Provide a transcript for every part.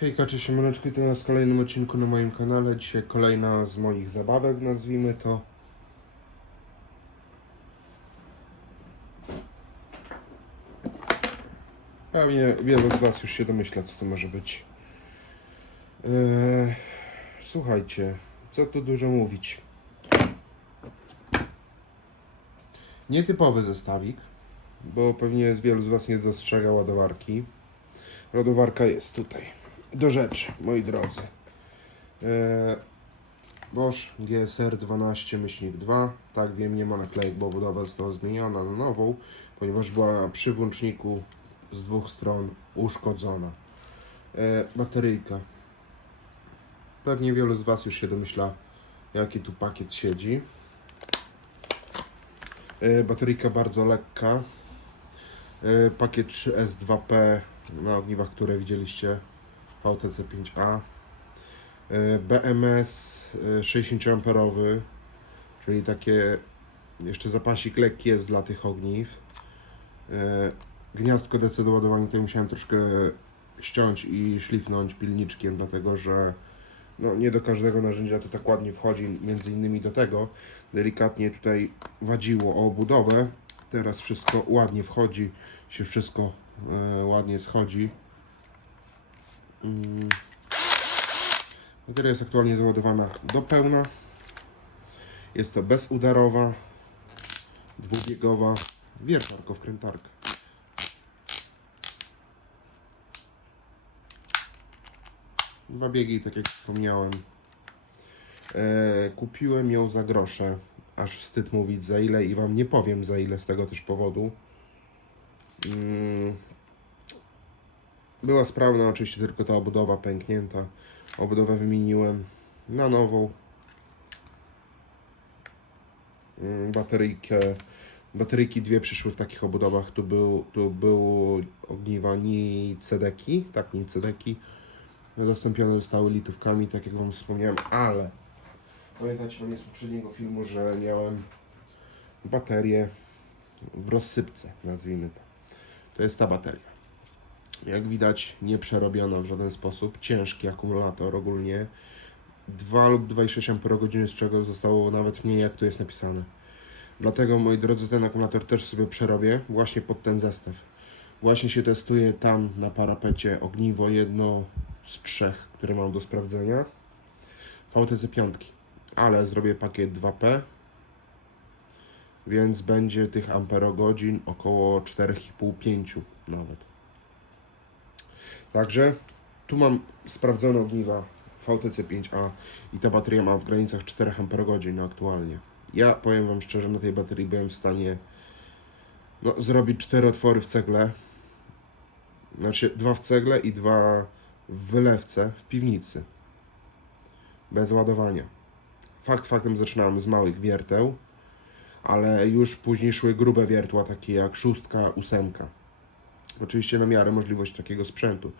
Hejka, cześć siemaneczko, to nas w kolejnym odcinku na moim kanale. Dzisiaj kolejna z moich zabawek, nazwijmy to. Pewnie wielu z Was już się domyśla, co to może być. Eee, słuchajcie, co tu dużo mówić. Nietypowy zestawik, bo pewnie wielu z Was nie dostrzega ładowarki. Ładowarka jest tutaj. Do rzeczy, moi drodzy. Eee, Bosch GSR 12-2. Tak wiem, nie ma naklejek, bo budowa została zmieniona na nową, ponieważ była przy włączniku z dwóch stron uszkodzona. Eee, bateryjka. Pewnie wielu z Was już się domyśla, jaki tu pakiet siedzi. Eee, bateryjka bardzo lekka. Pakiet 3S2P na ogniwach, które widzieliście VTC 5A. E, BMS e, 60A, czyli takie jeszcze zapasik lekki jest dla tych ogniw. E, Gniazdko DC do ładowania tutaj musiałem troszkę ściąć i szlifnąć pilniczkiem, dlatego że no, nie do każdego narzędzia to tak ładnie wchodzi, między innymi do tego. Delikatnie tutaj wadziło o budowę. Teraz wszystko ładnie wchodzi, się wszystko e, ładnie schodzi. Mm. Bateria jest aktualnie załadowana do pełna. Jest to bezudarowa, dwubiegowa wiertarko-wkrętarka. Dwa biegi, tak jak wspomniałem. E, kupiłem ją za grosze. Aż wstyd mówić za ile i Wam nie powiem za ile z tego też powodu. Była sprawna oczywiście tylko ta obudowa pęknięta. Obudowę wymieniłem na nową. Mm, Bateryjkę. Bateryjki dwie przyszły w takich obudowach. Tu był, tu był ogniwa ni cedeki, tak ni cedeki. Zastąpione zostały litówkami, tak jak Wam wspomniałem, ale pamiętacie pewnie z poprzedniego filmu, że miałem baterię w rozsypce, nazwijmy to. To jest ta bateria. Jak widać, nie przerobiono w żaden sposób. Ciężki akumulator ogólnie. 2 lub 2,6 Ah, z czego zostało nawet mniej, jak tu jest napisane. Dlatego, moi drodzy, ten akumulator też sobie przerobię właśnie pod ten zestaw. Właśnie się testuje tam na parapecie ogniwo, jedno z trzech, które mam do sprawdzenia. VTC 5, ale zrobię pakiet 2P, więc będzie tych amperogodzin około 4,5-5 nawet. Także tu mam sprawdzone ogniwa VTC 5A i ta bateria ma w granicach 4 Ah aktualnie. Ja powiem Wam szczerze, na tej baterii byłem w stanie no, zrobić 4 otwory w cegle. Znaczy dwa w cegle i dwa w wylewce w piwnicy. Bez ładowania. Fakt faktem zaczynałem z małych wierteł, ale już później szły grube wiertła, takie jak szóstka, ósemka. Oczywiście na miarę możliwości takiego sprzętu.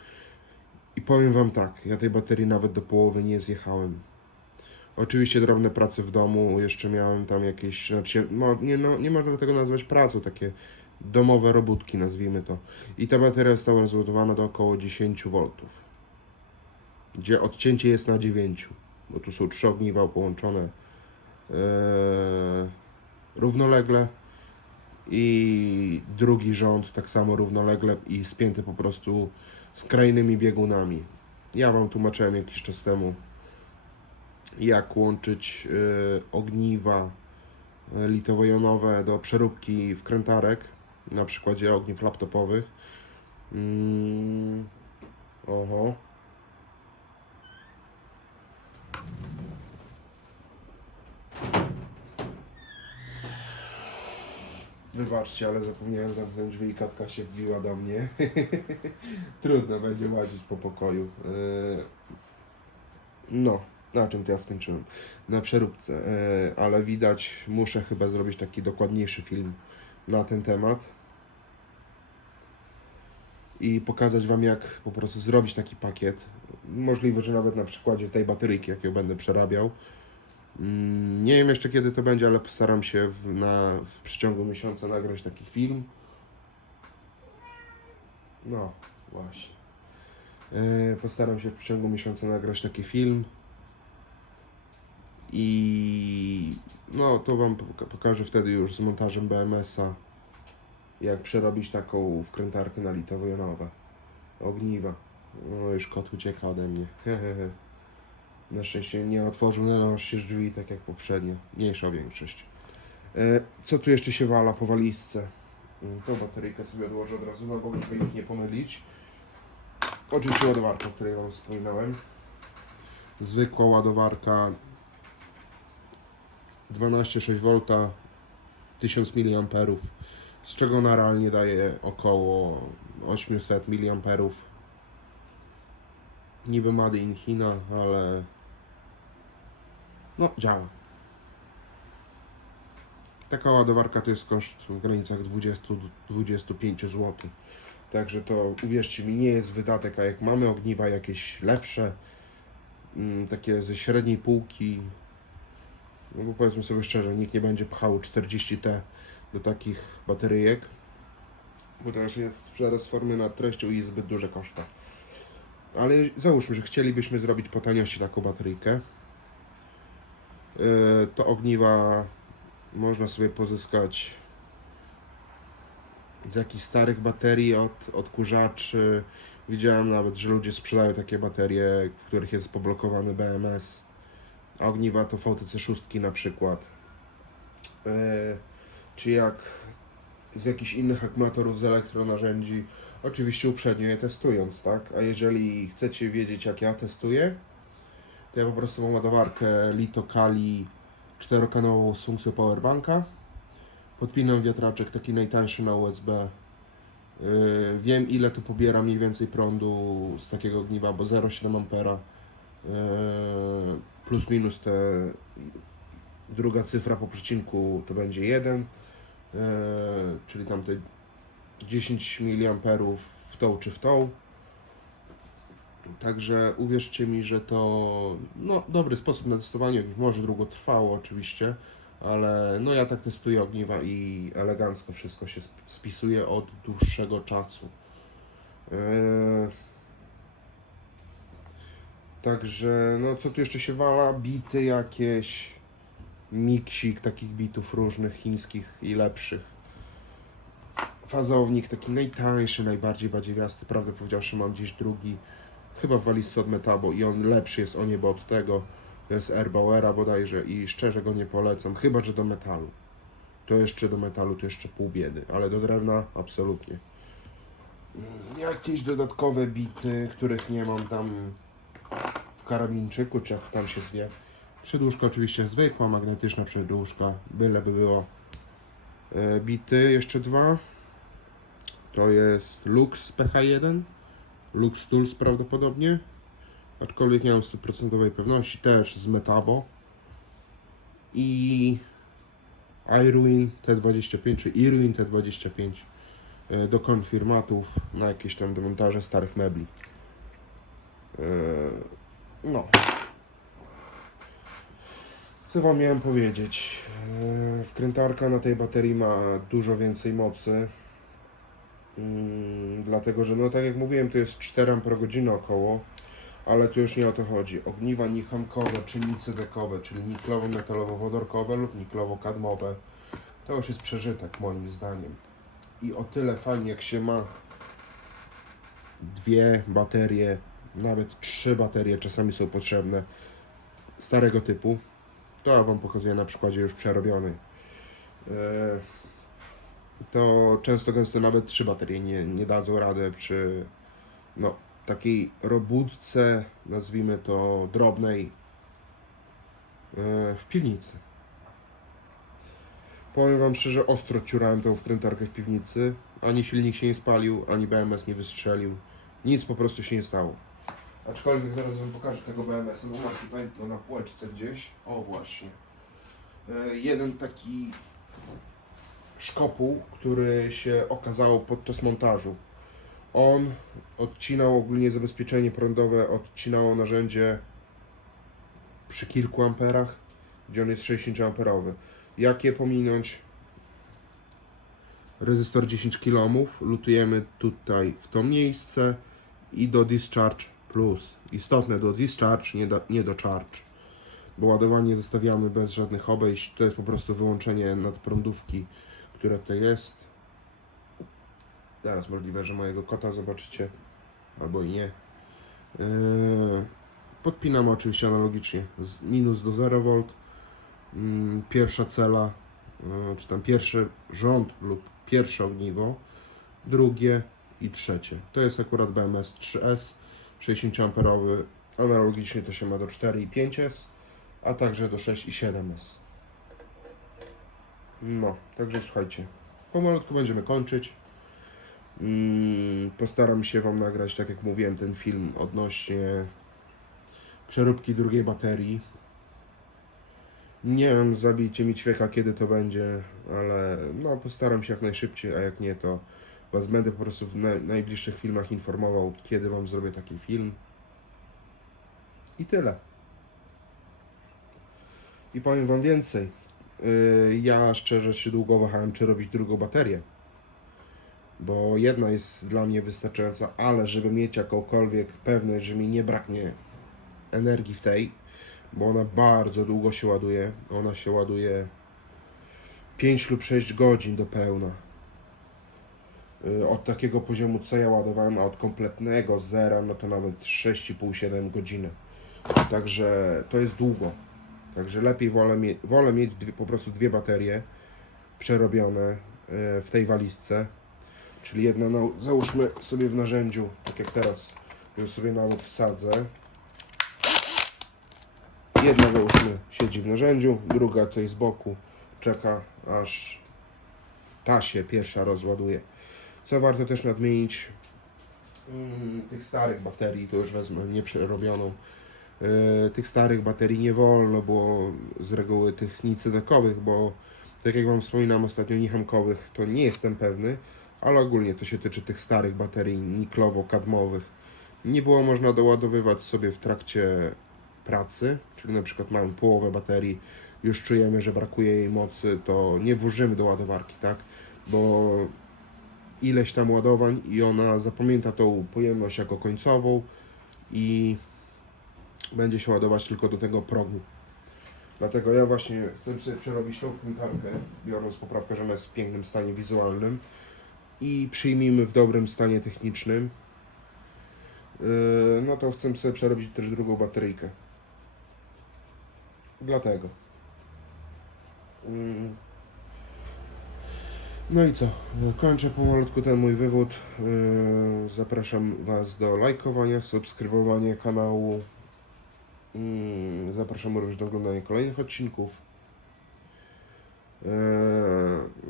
I powiem Wam tak, ja tej baterii nawet do połowy nie zjechałem. Oczywiście drobne prace w domu, jeszcze miałem tam jakieś, znaczy, no, nie, no, nie można tego nazwać pracą, takie domowe robótki nazwijmy to. I ta bateria została rozładowana do około 10 V. Gdzie odcięcie jest na 9, bo tu są trzy ogniwa połączone eee, równolegle i drugi rząd tak samo równolegle i spięty po prostu skrajnymi biegunami. Ja Wam tłumaczyłem jakiś czas temu, jak łączyć y, ogniwa y, litowo-jonowe do przeróbki wkrętarek na przykładzie ogniw laptopowych. Mm, oho. Wybaczcie, ale zapomniałem zamknąć drzwi i katka się wbiła do mnie. Trudno będzie łazić po pokoju. Yy, No, na czym to ja skończyłem? Na przeróbce, yy, ale widać, muszę chyba zrobić taki dokładniejszy film na ten temat i pokazać Wam, jak po prostu zrobić taki pakiet. Możliwe, że nawet na przykładzie tej bateryjki, jak ją będę przerabiał. Mm, Nie wiem jeszcze kiedy to będzie, ale postaram się w, na, w przeciągu miesiąca nagrać taki film. No, właśnie. E, Postaram się w przeciągu miesiąca nagrać taki film. I no to Wam poka- pokażę wtedy już z montażem BMS-a, jak przerobić taką wkrętarkę na litowo-jonowe. Ogniwa. No już kot ucieka ode mnie. Hehehe. Na szczęście nie otworzył na się drzwi tak jak poprzednio. Mniejsza większość. E, Co tu jeszcze się wala po walizce? Mm, Tą bateryjkę sobie odłożę od razu na bok, żeby ich nie pomylić. Oczywiście ładowarka, o której Wam wspominałem. Zwykła ładowarka 12,6V 1000 mA z czego ona realnie daje około 800 mA niby made in China, ale no działa taka ładowarka to jest koszt w granicach 20-25 zł także to uwierzcie mi nie jest wydatek, a jak mamy ogniwa jakieś lepsze mm, takie ze średniej półki no bo powiedzmy sobie szczerze, nikt nie będzie pchał 40T do takich bateryjek, bo też jest przerost formy nad treścią i zbyt duże koszta. Ale załóżmy, że chcielibyśmy zrobić po taniości taką bateryjkę. Yy, To ogniwa można sobie pozyskać z jakichś starych baterii od odkurzaczy. Widziałem nawet, że ludzie sprzedają takie baterie, w których jest poblokowany BMS. A ogniwa to VTC 6 na przykład. E, czy jak z jakichś innych akumulatorów z elektronarzędzi. Oczywiście uprzednio je testując, tak? A jeżeli chcecie wiedzieć jak ja testuję, ja po prostu mam ładowarkę Lito Kali czterokanałową z funkcją powerbanka. Podpinam wiatraczek taki najtańszy na USB. Yy, wiem ile tu pobiera mniej więcej prądu z takiego ogniwa, bo 0,7 ampera. Yy, plus minus te druga cyfra po przecinku to będzie 1, yy, czyli tam te 10 mA w tą czy w tą. Także uwierzcie mi, że to no, dobry sposób na testowanie. Może długo trwało oczywiście, ale no ja tak testuję ogniwa i elegancko wszystko się sp- spisuje od dłuższego czasu. Eee, Także, no co tu jeszcze się wala? Bity jakieś, miksik takich bitów różnych, chińskich i lepszych. Fazownik taki najtańszy, najbardziej badziewiasty, prawdę powiedziawszy mam gdzieś drugi, chyba w walizce od Metabo i on lepszy jest o niebo od tego. To jest Airbauera bodajże i szczerze go nie polecam, chyba że do metalu. To jeszcze do metalu to jeszcze pół biedy, ale do drewna absolutnie. Mm, Jakieś dodatkowe bity, których nie mam tam w karabinczyku, czy jak tam się zwie. Przedłużka oczywiście zwykła, magnetyczna przedłużka, byle by było. E, Bity jeszcze dwa. To jest Lux PH1, Lux Tools prawdopodobnie, aczkolwiek nie mam stuprocentowej pewności, też z Metabo. I iRuin T25, czy Irwin T25 e, do konfirmatów na jakieś tam demontaże starych mebli. E, No. Co wam miałem powiedzieć? E, Wkrętarka na tej baterii ma dużo więcej mocy. Mm, dlatego, że no tak jak mówiłem, to jest 4 Ah około, ale tu już nie o to chodzi. Ogniwa nichamkowe czy nicydekowe, czyli niklowo-metalowo-wodorkowe lub niklowo-kadmowe, to już jest przeżytek moim zdaniem. I o tyle fajnie jak się ma dwie baterie, nawet trzy baterie czasami są potrzebne starego typu. To ja Wam pokazuję na przykładzie już przerobionej. E, To często gęsto nawet trzy baterie nie, nie dadzą rady przy no, takiej robótce, nazwijmy to drobnej, e, w piwnicy. Powiem Wam szczerze, ostro ciurałem tą wkrętarkę w piwnicy. Ani silnik się nie spalił, ani BMS nie wystrzelił. Nic po prostu się nie stało. Aczkolwiek zaraz Wam pokażę tego BMS. No masz tutaj to na półeczce gdzieś. O właśnie. E, Jeden taki szkopuł, który się okazał podczas montażu. On odcinał ogólnie zabezpieczenie prądowe, odcinało narzędzie przy kilku amperach, gdzie on jest 60 amperowy. Jak je pominąć? Rezystor 10 kOhmów, lutujemy tutaj w to miejsce i do Discharge Plus. Istotne do Discharge, nie do, nie do Charge. Bo ładowanie zostawiamy bez żadnych obejść. To jest po prostu wyłączenie nadprądówki, które to jest. Teraz możliwe, że mojego kota zobaczycie, albo i nie. Yy, Podpinamy oczywiście analogicznie z minus do 0 V. Mm, Pierwsza cela, yy, czy tam pierwszy rząd lub pierwsze ogniwo, drugie i trzecie. To jest akurat BMS 3S 60 amperowy. Analogicznie to się ma do 4 i 5S, a także do 6 i 7S. No, także słuchajcie, pomalutku będziemy kończyć. Mm, Postaram się Wam nagrać, tak jak mówiłem, ten film odnośnie przeróbki drugiej baterii. Nie wiem, zabijcie mi ćwieka, kiedy to będzie, ale no postaram się jak najszybciej, a jak nie, to Was będę po prostu w na- najbliższych filmach informował, kiedy Wam zrobię taki film. I tyle. I powiem Wam więcej. Yy, Ja szczerze się długo wahałem, czy robić drugą baterię. Bo jedna jest dla mnie wystarczająca, ale żeby mieć jakąkolwiek pewność, że mi nie braknie energii w tej, bo ona bardzo długo się ładuje. Ona się ładuje 5 lub 6 godzin do pełna. Yy, Od takiego poziomu, co ja ładowałem, a od kompletnego zera, no to nawet 6,5-7 godziny. Także to jest długo. Także lepiej wolę, wolę mieć dwie, po prostu dwie baterie przerobione yy, w tej walizce. Czyli jedna, no, załóżmy sobie w narzędziu, tak jak teraz, ją sobie na wsadzę. Jedna załóżmy siedzi w narzędziu, druga tutaj z boku czeka aż ta się pierwsza rozładuje. Co warto też nadmienić, mm, tych starych baterii, to już wezmę nieprzerobioną, tych starych baterii nie wolno było z reguły tych nicydekowych, bo tak jak Wam wspominam ostatnio nichamkowych, to nie jestem pewny, ale ogólnie to się tyczy tych starych baterii niklowo-kadmowych. Nie było można doładowywać sobie w trakcie pracy, czyli na przykład mamy połowę baterii, już czujemy, że brakuje jej mocy, to nie włożymy do ładowarki, tak? Bo ileś tam ładowań i ona zapamięta tą pojemność jako końcową i będzie się ładować tylko do tego progu. Dlatego ja właśnie chcę sobie przerobić tą wkrętarkę, biorąc poprawkę, że ona jest w pięknym stanie wizualnym i przyjmijmy w dobrym stanie technicznym. Yy, no to chcę sobie przerobić też drugą bateryjkę. Dlatego. Mm. No i co? Kończę pomalutku ten mój wywód. Yy, Zapraszam Was do lajkowania, subskrybowania kanału. Mm, Zapraszam również do oglądania kolejnych odcinków. Yy,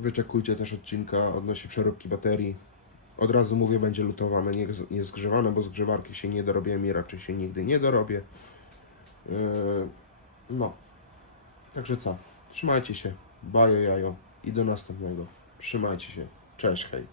Wyczekujcie też odcinka odnośnie przeróbki baterii. Od razu mówię, będzie lutowane, nie, zgrzewane, bo zgrzewarki się nie dorobiłem i raczej się nigdy nie dorobię. Yy, No. Także co? Trzymajcie się. Bajo jajo i do następnego. Trzymajcie się. Cześć, hej.